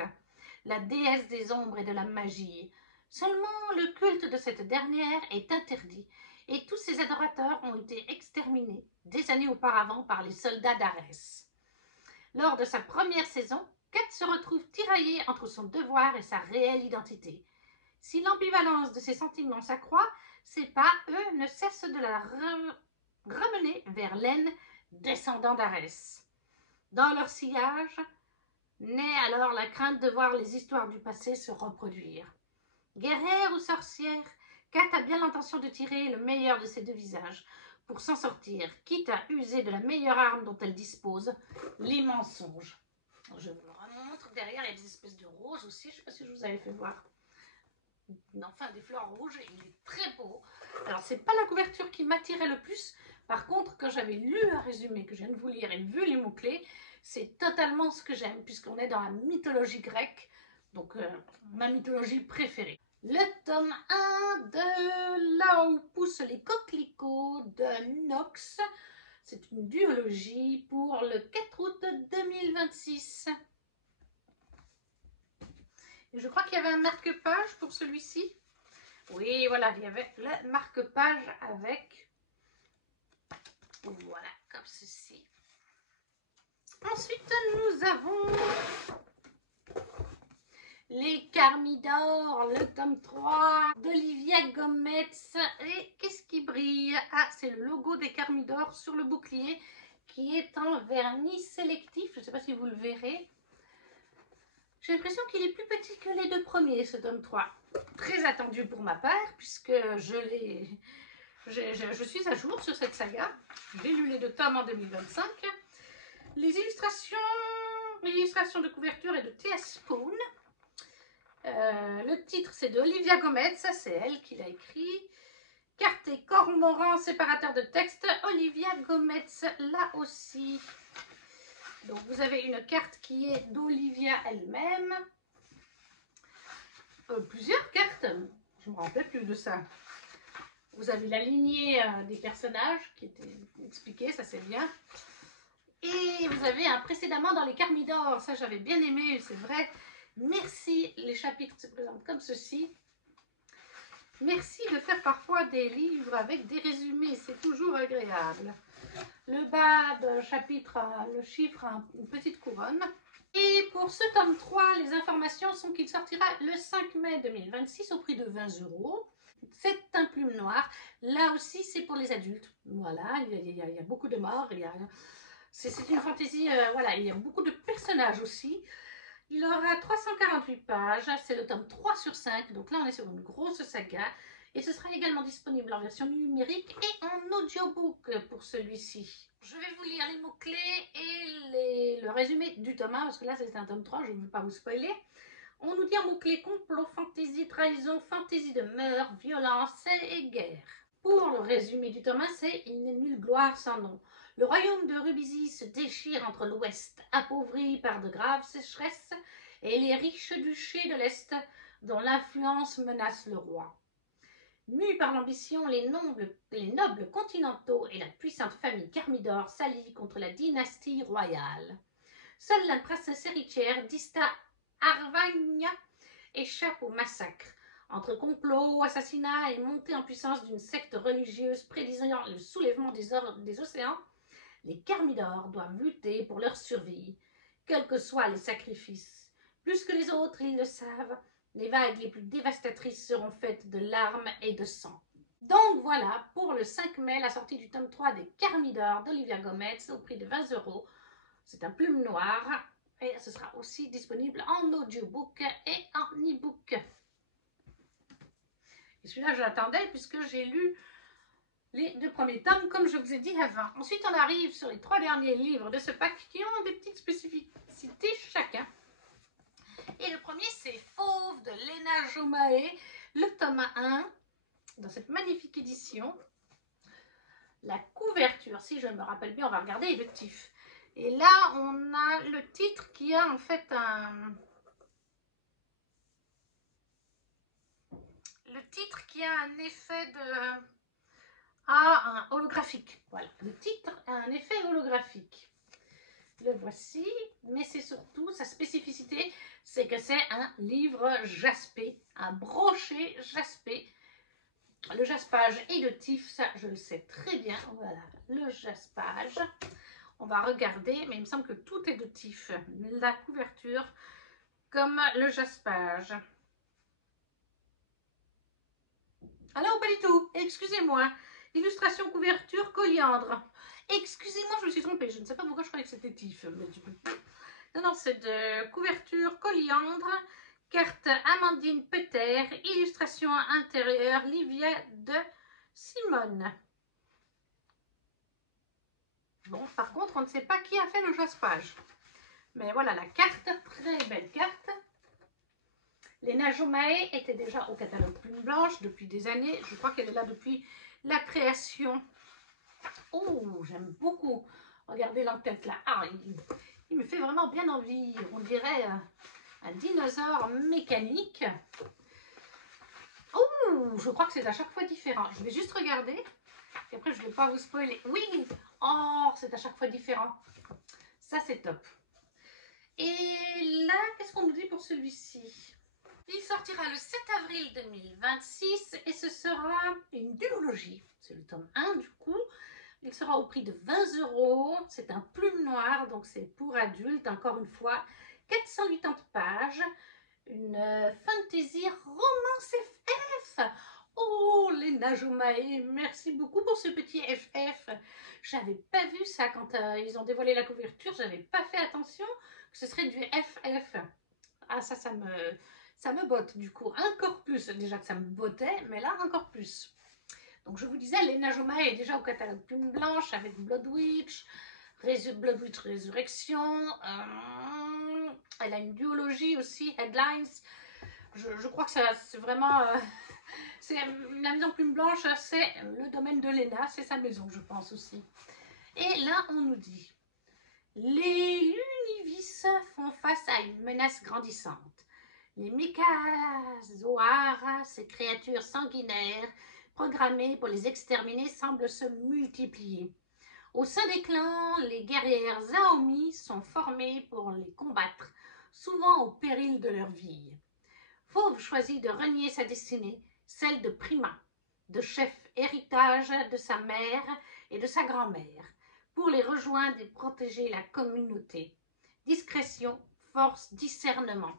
la déesse des ombres et de la magie. Seulement, le culte de cette dernière est interdit, et tous ses adorateurs ont été exterminés des années auparavant par les soldats d'Arès. Lors de sa première saison, Kat se retrouve tiraillée entre son devoir et sa réelle identité. Si l'ambivalence de ses sentiments s'accroît, ses pas, eux, ne cessent de la ramener vers l'aine descendant d'Arès. Dans leur sillage, naît alors la crainte de voir les histoires du passé se reproduire. Guerrière ou sorcière, Kat a bien l'intention de tirer le meilleur de ses deux visages pour s'en sortir, quitte à user de la meilleure arme dont elle dispose, les mensonges. Je vous le remontre, derrière il y a des espèces de roses aussi, je ne sais pas si je vous avais fait voir. Enfin, des fleurs rouges, il est très beau. Alors, c'est pas la couverture qui m'attirait le plus. Par contre, quand j'avais lu un résumé que je viens de vous lire et vu les mots-clés, c'est totalement ce que j'aime, puisqu'on est dans la mythologie grecque, donc ma mythologie préférée. Le tome 1 de Là où poussent les coquelicots de Nox. C'est une duologie pour le 4 août 2026. Et je crois qu'il y avait un marque-page pour celui-ci. Oui, voilà, il y avait le marque-page avec. Voilà, comme ceci. Ensuite, nous avons les Carmidor, le tome 3 d'Olivia Gometz. Et qu'est-ce qui brille? Ah, c'est le logo des Carmidor sur le bouclier qui est en vernis sélectif. Je ne sais pas si vous le verrez. J'ai l'impression qu'il est plus petit que les deux premiers, ce tome 3. Très attendu pour ma part, puisque je suis à jour sur cette saga. J'ai lu les deux tomes en 2025. Les illustrations de couverture est de T.S. Spoon. Le titre, c'est de Olivia Gometz, ça c'est elle qui l'a écrit. Carte et cormoran, séparateur de texte, Olivia Gometz, là aussi. Donc vous avez une carte qui est d'Olivia elle-même. Plusieurs cartes, je ne me rappelle plus de ça. Vous avez la lignée des personnages qui était expliquée, ça c'est bien. Et vous avez un précédemment dans les Carmidor, ça j'avais bien aimé, c'est vrai. Merci, les chapitres se présentent comme ceci. Merci de faire parfois des livres avec des résumés, c'est toujours agréable. Le bas d'un chapitre a le chiffre a une petite couronne. Et pour ce tome 3, les informations sont qu'il sortira le 5 mai 2026 au prix de 20 €. C'est un plume noir. Là aussi, c'est pour les adultes. Voilà, il y a beaucoup de morts. C'est une fantaisie, voilà, il y a beaucoup de personnages aussi. Il aura 348 pages. C'est le tome 3 sur 5. Donc là, on est sur une grosse saga. Et ce sera également disponible en version numérique et en audiobook pour celui-ci. Je vais vous lire les mots-clés et le résumé du tome 1, parce que là c'est un tome 3, je ne veux pas vous spoiler. On nous dit en mots-clés complot, fantaisie, trahison, fantaisie de meurtre, violence et guerre. Pour le résumé du tome 1, c'est « Il n'est nulle gloire sans nom ». Le royaume de Rubisy se déchire entre l'ouest, appauvri par de graves sécheresses, et les riches duchés de l'est, dont l'influence menace le roi. Mus par l'ambition, les nobles continentaux et la puissante famille Thermidor s'allient contre la dynastie royale. Seule la princesse héritière Dista Arvagna échappe au massacre. Entre complots, assassinats et montée en puissance d'une secte religieuse prédisant le soulèvement des océans, les Thermidor doivent lutter pour leur survie, quels que soient les sacrifices. Plus que les autres, ils le savent, les vagues les plus dévastatrices seront faites de larmes et de sang. Donc voilà, pour le 5 mai, la sortie du tome 3 des Thermidor d'Olivia Gomez au prix de 20 €. C'est un plume noir et ce sera aussi disponible en audiobook et en e-book. Et celui-là, je l'attendais puisque j'ai lu les 2 premiers tomes, comme je vous ai dit avant. Ensuite, on arrive sur les 3 derniers livres de ce pack qui ont des petites spécificités chacun. Et le premier, c'est Fauve de Léna Jomaé, le tome 1, dans cette magnifique édition. La couverture, si je me rappelle bien, on va regarder, est de Tif. Et là, on a le titre qui a en fait un... Le titre qui a un effet de... un holographique. Voilà, le titre a un effet holographique. Le voici, mais c'est surtout sa spécificité, c'est que c'est un livre jaspé, un brochet jaspé. Le jaspage est de Tif, ça je le sais très bien. Voilà, le jaspage. On va regarder, mais il me semble que tout est de Tif. La couverture comme le jaspage. Ah non, pas du tout. Excusez-moi. Illustration couverture coriandre. Excusez-moi, je me suis trompée. Je ne sais pas pourquoi je croyais que c'était Tif. Non, non, c'est de couverture coriandre. Carte Amandine Peter. Illustration intérieure Livia de Simone. Bon, par contre, on ne sait pas qui a fait le jaspage. Mais voilà la carte, très belle carte. Léna Jomaé était déjà au catalogue Plume Blanche depuis des années. Je crois qu'elle est là depuis la création. Oh, j'aime beaucoup. Regardez l'entête là. Ah, il me fait vraiment bien envie. On dirait un dinosaure mécanique. Oh, je crois que c'est à chaque fois différent. Je vais juste regarder. Et après, je ne vais pas vous spoiler. Oui, oh, c'est à chaque fois différent. Ça, c'est top. Et là, qu'est-ce qu'on nous dit pour celui-ci? Il sortira le 7 avril 2026 et ce sera une duologie. C'est le tome 1 du coup. Il sera au prix de 20 €. C'est un plume noir, donc c'est pour adultes, encore une fois. 480 pages. Une fantasy romance FF. Oh, Léna Jomaé, merci beaucoup pour ce petit FF. J'avais pas vu ça quand ils ont dévoilé la couverture. J'avais pas fait attention que ce serait du FF. Ah, ça me botte du coup. Encore plus. Déjà que ça me bottait, mais là, encore plus. Donc, je vous disais, Léna Jomaé est déjà au catalogue Plume Blanche avec Blood Witch Résurrection. Elle a une duologie aussi, Headlines. Je crois que c'est vraiment... c'est la maison Plume Blanche, c'est le domaine de Léna, c'est sa maison, je pense aussi. Et là, on nous dit, les Univis font face à une menace grandissante. Les Mikazoara, ces créatures sanguinaires programmées pour les exterminer, semblent se multiplier. Au sein des clans, les guerrières Zaomi sont formées pour les combattre, souvent au péril de leur vie. Fauve choisit de renier sa destinée, celle de Prima, de chef héritage de sa mère et de sa grand-mère, pour les rejoindre et protéger la communauté. Discrétion, force, discernement.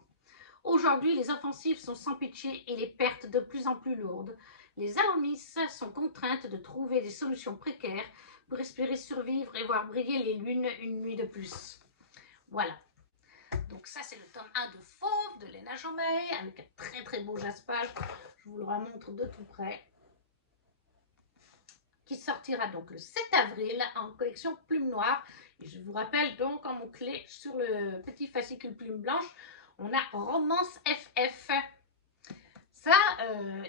Aujourd'hui, les offensives sont sans pitié et les pertes de plus en plus lourdes. Les Zaomis sont contraintes de trouver des solutions précaires pour espérer survivre et voir briller les lunes une nuit de plus. Voilà. Donc ça, c'est le tome 1 de Fauve de Léna Jomaé avec un très très beau jaspage. Je vous le remontre de tout près. Qui sortira donc le 7 avril en collection Plume Noire. Et je vous rappelle donc en mot-clé sur le petit fascicule Plume Blanche, on a Romance FF. Ça,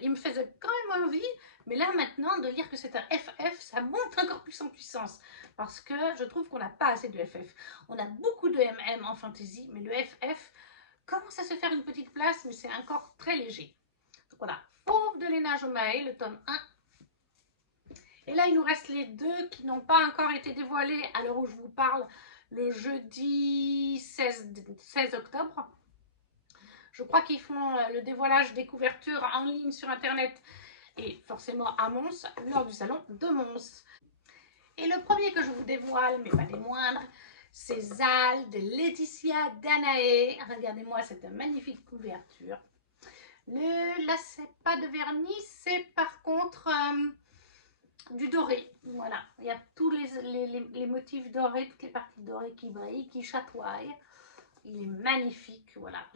il me faisait quand même envie, mais là maintenant, de lire que c'est un FF, ça monte encore plus en puissance. parce que je trouve qu'on n'a pas assez de FF. On a beaucoup de MM en fantasy, mais le FF commence à se faire une petite place, mais c'est encore très léger. Donc voilà, Fauve de Léna Jomaé, le tome 1. Et là, il nous reste les deux qui n'ont pas encore été dévoilés à l'heure où je vous parle, le jeudi 16 octobre. Je crois qu'ils font le dévoilage des couvertures en ligne sur Internet et forcément à Mons, lors du salon de Mons. Et le premier que je vous dévoile, mais pas des moindres, c'est Zal de Laetitia Danae. Regardez-moi cette magnifique couverture. Là, c'est pas de vernis, c'est par contre du doré. Voilà, il y a tous les motifs dorés, toutes les parties dorées qui brillent, qui chatoient. Il est magnifique, voilà.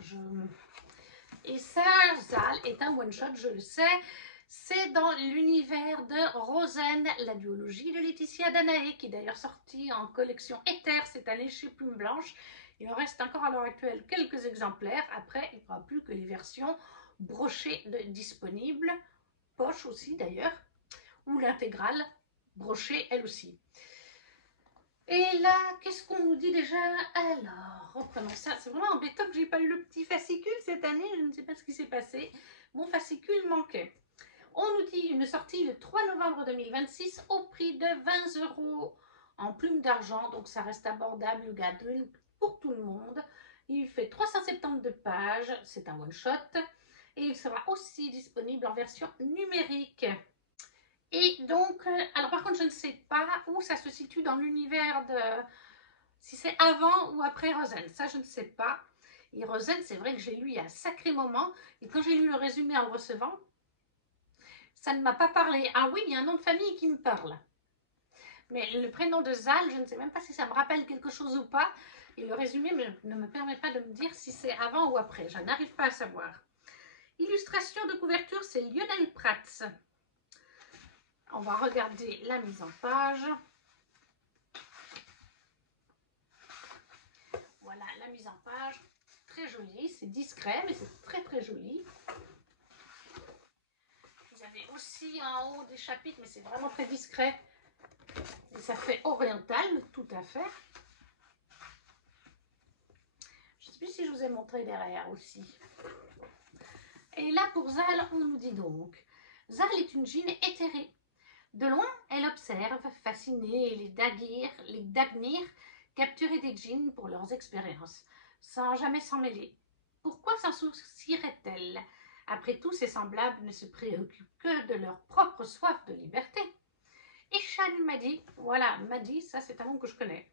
Et ça, Zal est un one-shot, je le sais. C'est dans l'univers de Rosen, la duologie de Laetitia Danae, qui est d'ailleurs sortie en collection Éther cette année chez Plume Blanche. Il en reste encore à l'heure actuelle quelques exemplaires. Après, il n'y aura plus que les versions brochées disponibles, poche aussi d'ailleurs, ou l'intégrale brochée elle aussi. Et là, qu'est-ce qu'on nous dit déjà? Alors, reprenons ça. C'est vraiment embêtant que j'ai pas eu le petit fascicule cette année. Je ne sais pas ce qui s'est passé. Mon fascicule manquait. On nous dit une sortie le 3 novembre 2026 au prix de 20 € en plume d'argent. Donc, ça reste abordable, regardable pour tout le monde. Il fait 372 pages. C'est un one-shot. Et il sera aussi disponible en version numérique. Et donc, alors par contre, je ne sais pas où ça se situe dans l'univers de... Si c'est avant ou après Rosen, ça je ne sais pas. Et Rosen, c'est vrai que j'ai lu il y a un sacré moment. Et quand j'ai lu le résumé en le recevant, ça ne m'a pas parlé. Ah oui, il y a un nom de famille qui me parle. Mais le prénom de Zal, je ne sais même pas si ça me rappelle quelque chose ou pas. Et le résumé ne me permet pas de me dire si c'est avant ou après. Je n'arrive pas à savoir. Illustration de couverture, c'est Lionel Prats. On va regarder la mise en page. Voilà, la mise en page. Très jolie, c'est discret, mais c'est très joli. Vous avez aussi en haut des chapitres, mais c'est vraiment très discret. Et ça fait oriental, tout à fait. Je ne sais plus si je vous ai montré derrière aussi. Et là, pour Zal, on nous dit donc, Zal est une djinn éthérée. De loin, elle observe, fascinée, les Dagnir capturer des djinns pour leurs expériences, sans jamais s'en mêler. Pourquoi s'en soucierait-elle? Après tout, ses semblables ne se préoccupent que de leur propre soif de liberté. Ishan Madi, voilà, Madi, ça c'est un nom que je connais,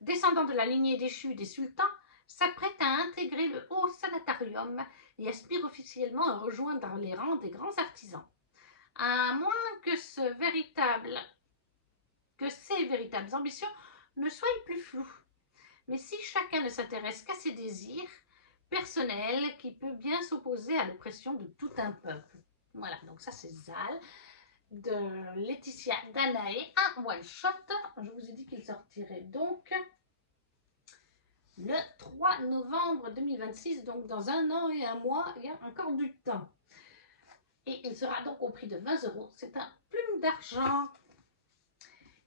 descendant de la lignée déchue des sultans, s'apprête à intégrer le haut sanatarium et aspire officiellement à rejoindre les rangs des grands artisans. À moins que ces véritables ambitions ne soient plus floues. Mais si chacun ne s'intéresse qu'à ses désirs personnels, qui peut bien s'opposer à l'oppression de tout un peuple. Voilà, donc ça c'est Zal de Laetitia Danae, un one shot. Je vous ai dit qu'il sortirait donc le 3 novembre 2026, donc dans 1 an et 1 mois, il y a encore du temps. Et il sera donc au prix de 20 €. C'est un plume d'argent.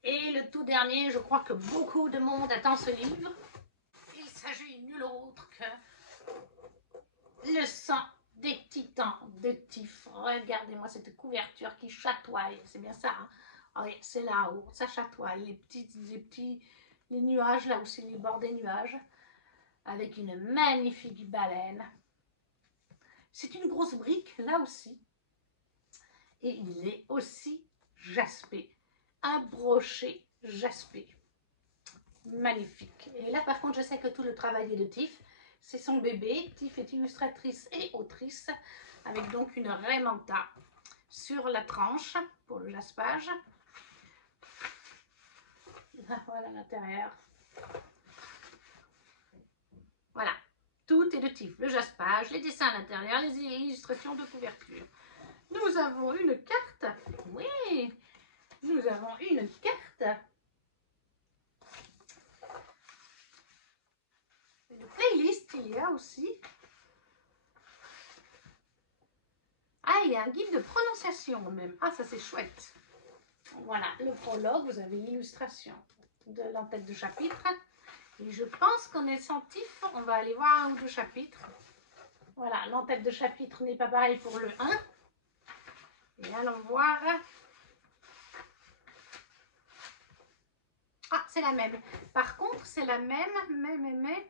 Et le tout dernier, je crois que beaucoup de monde attend ce livre. Il s'agit nul autre que Le sang des titans de Tif. Regardez-moi cette couverture qui chatoie. C'est bien ça, hein? Oui, c'est là-haut. Ça chatoie. Les nuages, là où c'est les bords des nuages. Avec une magnifique baleine. C'est une grosse brique, là aussi. Et il est aussi jaspé. Un brochet jaspé. Magnifique. Et là, par contre, je sais que tout le travail est de Tif. C'est son bébé. Tif est illustratrice et autrice, avec donc une raimanta sur la tranche pour le jaspage. Voilà l'intérieur. Voilà. Tout est de Tif. Le jaspage, les dessins à l'intérieur, les illustrations de couverture. Nous avons une carte. Oui, nous avons une carte. Une playlist, il y a aussi. Ah, il y a un guide de prononciation même. Ah, ça c'est chouette. Voilà, le prologue, vous avez l'illustration de l'entête de chapitre. Et je pense qu'on est sentif. On va aller voir un ou deux chapitres. Voilà, l'entête de chapitre n'est pas pareil pour le 1. Et allons voir. Ah, c'est la même. Par contre, c'est la même, mais...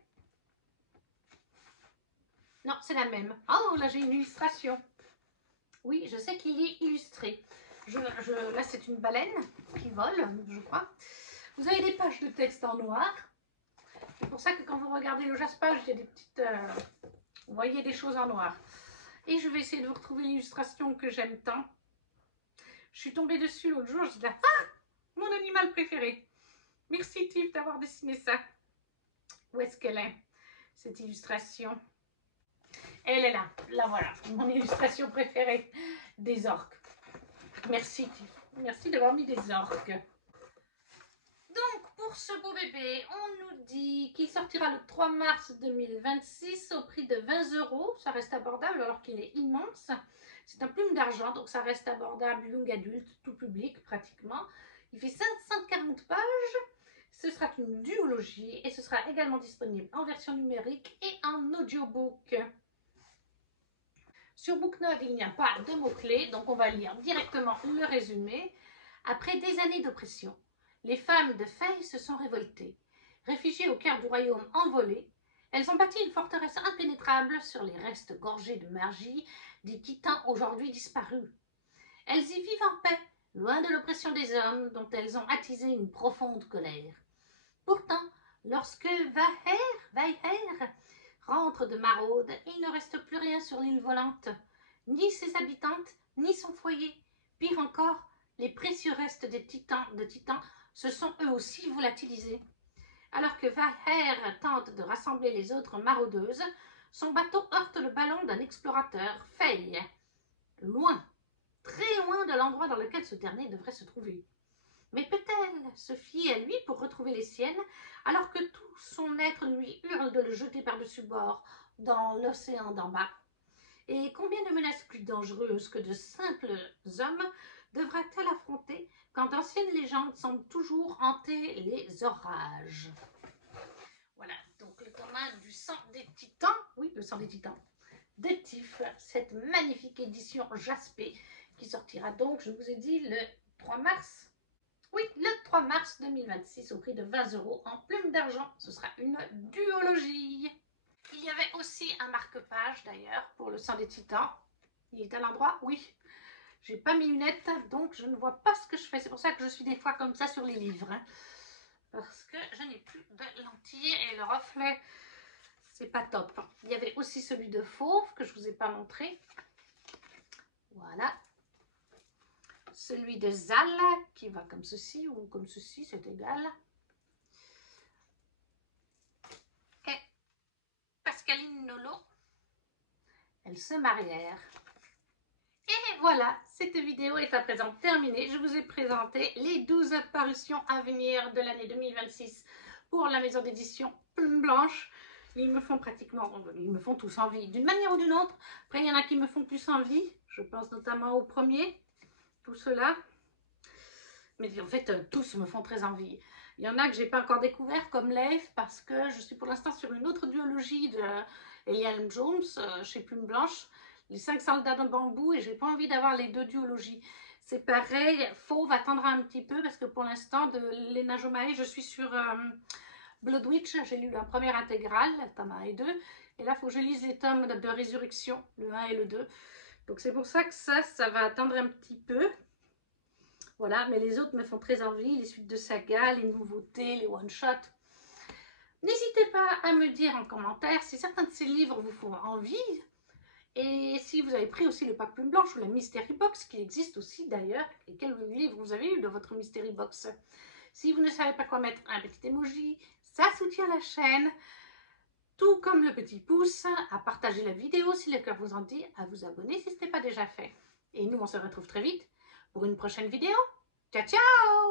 Non, c'est la même. Oh, là, j'ai une illustration. Oui, je sais qu'il est illustré. Là, c'est une baleine qui vole, je crois. Vous avez des pages de texte en noir. C'est pour ça que quand vous regardez le jaspage, il y a des petites... vous voyez des choses en noir. Et je vais essayer de vous retrouver l'illustration que j'aime tant. Je suis tombée dessus l'autre jour, je dis là, ah, mon animal préféré. Merci Tiff d'avoir dessiné ça. Où est-ce qu'elle est, cette illustration? Elle est là. Là voilà, mon illustration préférée des orques. Merci Tiff. Merci d'avoir mis des orques. Donc pour ce beau bébé, on nous dit qu'il sortira le 3 mars 2026 au prix de 20 €. Ça reste abordable alors qu'il est immense. C'est un plume d'argent, donc ça reste abordable, young adulte, tout public pratiquement. Il fait 540 pages. Ce sera une duologie et ce sera également disponible en version numérique et en audiobook. Sur Booknode, il n'y a pas de mots-clés, donc on va lire directement le résumé. Après des années d'oppression, les femmes de Faye se sont révoltées. Réfugiées au cœur du royaume envolé, elles ont bâti une forteresse impénétrable sur les restes gorgés de magie des titans aujourd'hui disparus. Elles y vivent en paix, loin de l'oppression des hommes dont elles ont attisé une profonde colère. Pourtant, lorsque Vaher rentre de maraude, il ne reste plus rien sur l'île volante, ni ses habitantes, ni son foyer. Pire encore, les précieux restes de titans se sont eux aussi volatilisés. Alors que Vaher tente de rassembler les autres maraudeuses, son bateau heurte le ballon d'un explorateur, Faye, loin, très loin de l'endroit dans lequel ce dernier devrait se trouver. Mais peut-elle se fier à lui pour retrouver les siennes, alors que tout son être lui hurle de le jeter par-dessus bord dans l'océan d'en bas? Et combien de menaces plus dangereuses que de simples hommes devra-t-elle affronter quand d'anciennes légendes semblent toujours hanter les orages? Voilà, donc le tome 1 du sang des titans, oui, le sang des titans, de Tiff, cette magnifique édition jaspée qui sortira donc, je vous ai dit, le 3 mars. Oui, le 3 mars 2026 au prix de 20 € en plume d'argent. Ce sera une duologie. Il y avait aussi un marque-page d'ailleurs pour le sang des titans. Il est à l'endroit, oui. J'ai pas mes lunettes, donc je ne vois pas ce que je fais. C'est pour ça que je suis des fois comme ça sur les livres. Hein. Parce que je n'ai plus de lentilles et le reflet, c'est pas top. Il y avait aussi celui de fauve que je ne vous ai pas montré. Voilà. Celui de Zal qui va comme ceci ou comme ceci, c'est égal. Et Pascaline Nolo, elles se marièrent. Et voilà, cette vidéo est à présent terminée. Je vous ai présenté les 12 parutions à venir de l'année 2026 pour la maison d'édition Plume Blanche. Ils me font tous envie d'une manière ou d'une autre. Après, il y en a qui me font plus envie. Je pense notamment au premier. Tout cela, mais en fait tous me font très envie. Il y en a que j'ai pas encore découvert comme Leif parce que je suis pour l'instant sur une autre duologie de Eliane Jones chez Plume Blanche, les 5 soldats de bambou, et j'ai pas envie d'avoir les deux duologies. C'est pareil, Fauve attendra un petit peu parce que pour l'instant de Lena Jomae, je suis sur Blood Witch, j'ai lu la première intégrale, tome 1 et 2, et là il faut que je lise les tomes de Résurrection, le 1 et le 2. Donc c'est pour ça que ça va attendre un petit peu. Voilà, mais les autres me font très envie, les suites de saga, les nouveautés, les one-shots. N'hésitez pas à me dire en commentaire si certains de ces livres vous font envie. Et si vous avez pris aussi le pack Plume Blanche ou la Mystery Box, qui existe aussi d'ailleurs, et quel livre vous avez eu de votre Mystery Box. Si vous ne savez pas quoi mettre, un petit emoji, ça soutient la chaîne. Tout comme le petit pouce, à partager la vidéo si le cœur vous en dit, à vous abonner si ce n'est pas déjà fait. Et nous, on se retrouve très vite pour une prochaine vidéo. Ciao, ciao!